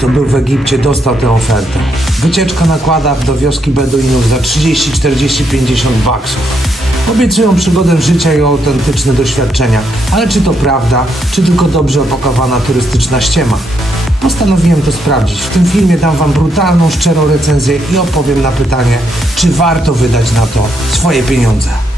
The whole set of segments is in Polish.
kto był w Egipcie, dostał tę ofertę. Wycieczka na kładach do wioski Beduinów za 30, 40, 50 baksów. Obiecują przygodę życia i autentyczne doświadczenia, ale czy to prawda, czy tylko dobrze opakowana turystyczna ściema? Postanowiłem to sprawdzić. W tym filmie dam Wam brutalną, szczerą recenzję i opowiem na pytanie, czy warto wydać na to swoje pieniądze.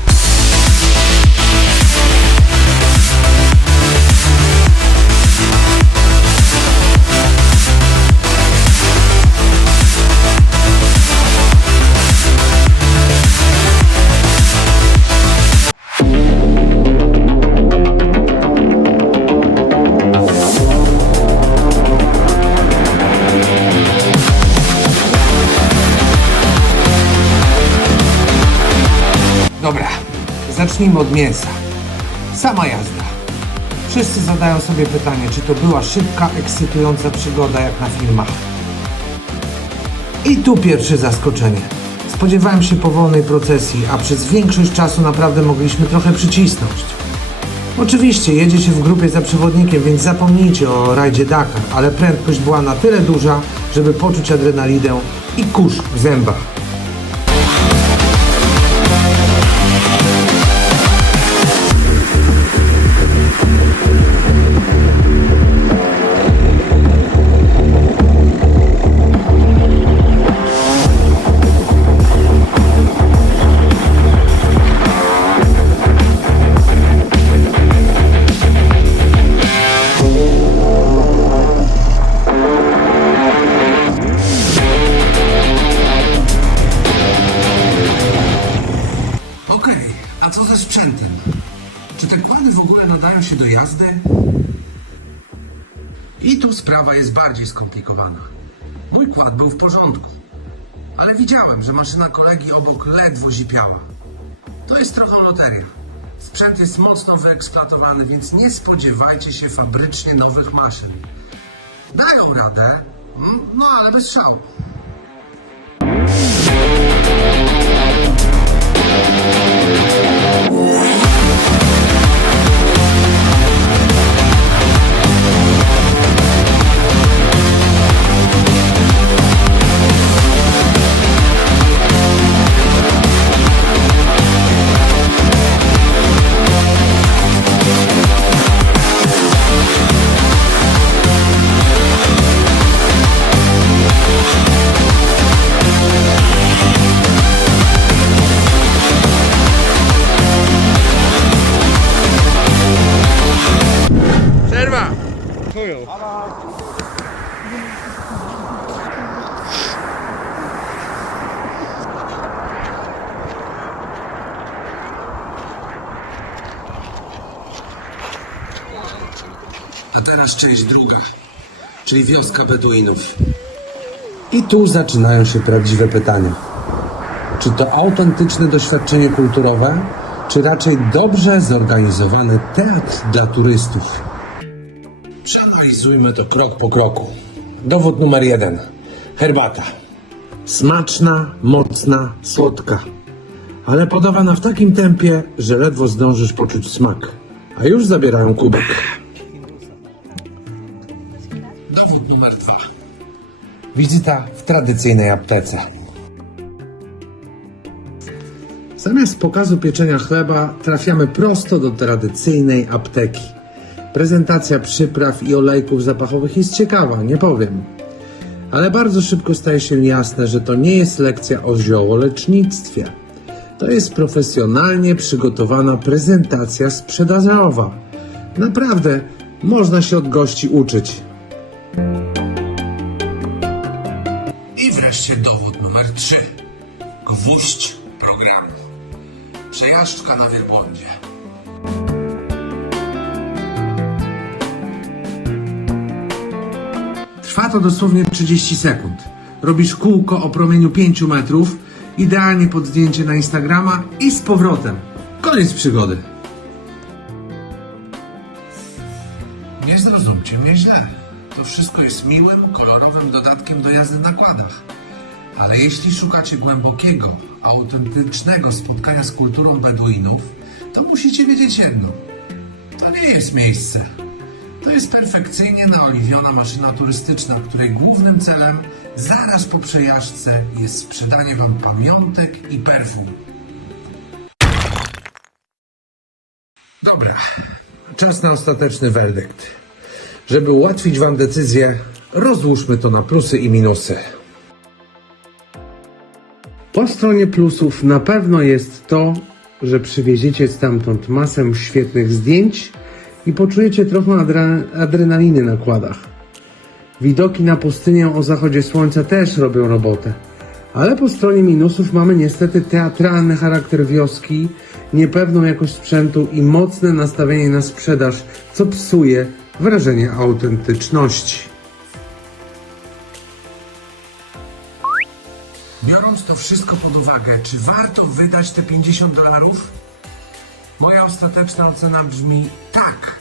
Zacznijmy od mięsa. Sama jazda. Wszyscy zadają sobie pytanie, czy to była szybka, ekscytująca przygoda jak na filmach. I tu pierwsze zaskoczenie. Spodziewałem się powolnej procesji, a przez większość czasu naprawdę mogliśmy trochę przycisnąć. Oczywiście jedzie się w grupie za przewodnikiem, więc zapomnijcie o rajdzie Dakar, ale prędkość była na tyle duża, żeby poczuć adrenalinę i kurz w zębach. Co ze sprzętem? Czy te kłady w ogóle nadają się do jazdy? I tu sprawa jest bardziej skomplikowana. Mój kład był w porządku, ale widziałem, że maszyna kolegi obok ledwo zipiała. To jest trochę loteria. Sprzęt jest mocno wyeksploatowany, więc nie spodziewajcie się fabrycznie nowych maszyn. Dają radę, mm, no ale bez szału. A teraz część druga, czyli wioska Beduinów. I tu zaczynają się prawdziwe pytania. Czy to autentyczne doświadczenie kulturowe, czy raczej dobrze zorganizowany teatr dla turystów? Przeanalizujmy to krok po kroku. Dowód numer jeden. Herbata. Smaczna, mocna, słodka. Ale podawana w takim tempie, że ledwo zdążysz poczuć smak. A już zabierają kubek. Dowód numer dwa. Wizyta w tradycyjnej aptece. Zamiast pokazu pieczenia chleba trafiamy prosto do tradycyjnej apteki. Prezentacja przypraw i olejków zapachowych jest ciekawa, nie powiem. Ale bardzo szybko staje się jasne, że to nie jest lekcja o ziołolecznictwie. To jest profesjonalnie przygotowana prezentacja sprzedażowa. Naprawdę można się od gości uczyć. I wreszcie dowód numer 3. Gwóźdź programu. Przejażdżka na wielbłądzie. Trwa to dosłownie 30 sekund. Robisz kółko o promieniu 5 metrów, idealnie pod zdjęcie na Instagrama i z powrotem. Koniec przygody. Nie zrozumcie mnie źle. To wszystko jest miłym, kolorowym dodatkiem do jazdy na kładach. Ale jeśli szukacie głębokiego, autentycznego spotkania z kulturą Beduinów, to musicie wiedzieć jedno. To nie jest miejsce. To jest perfekcyjnie naoliwiona maszyna turystyczna, której głównym celem zaraz po przejażdżce jest sprzedanie Wam pamiątek i perfum. Dobra, czas na ostateczny werdykt. Żeby ułatwić Wam decyzję, rozłóżmy to na plusy i minusy. Po stronie plusów na pewno jest to, że przywieziecie stamtąd masę świetnych zdjęć i poczujecie trochę adre- adrenaliny na kładach. Widoki na pustynię o zachodzie słońca też robią robotę. Ale po stronie minusów mamy niestety teatralny charakter wioski, niepewną jakość sprzętu i mocne nastawienie na sprzedaż, co psuje wrażenie autentyczności. Biorąc to wszystko pod uwagę, czy warto wydać te 50 dolarów? Moja ostateczna ocena brzmi tak.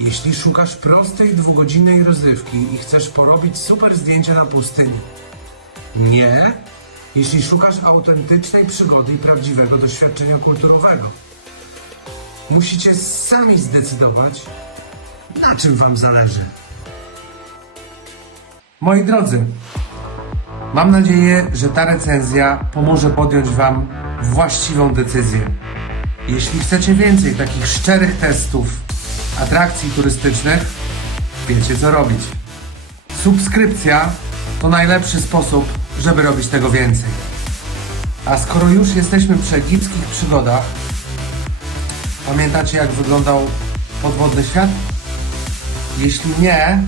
Jeśli szukasz prostej, dwugodzinnej rozrywki i chcesz porobić super zdjęcia na pustyni. Nie, jeśli szukasz autentycznej przygody i prawdziwego doświadczenia kulturowego. Musicie sami zdecydować, na czym Wam zależy. Moi drodzy, Mam nadzieję, że ta recenzja pomoże podjąć Wam właściwą decyzję. Jeśli chcecie więcej takich szczerych testów atrakcji turystycznych, wiecie co robić. Subskrypcja to najlepszy sposób, żeby robić tego więcej. A skoro już jesteśmy przy egipskich przygodach, pamiętacie jak wyglądał podwodny świat? Jeśli nie,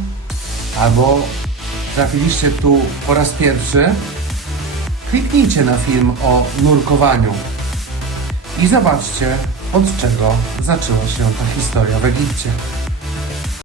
albo trafiliście tu po raz pierwszy, kliknijcie na film o nurkowaniu i zobaczcie, od czego zaczęła się ta historia w Egipcie.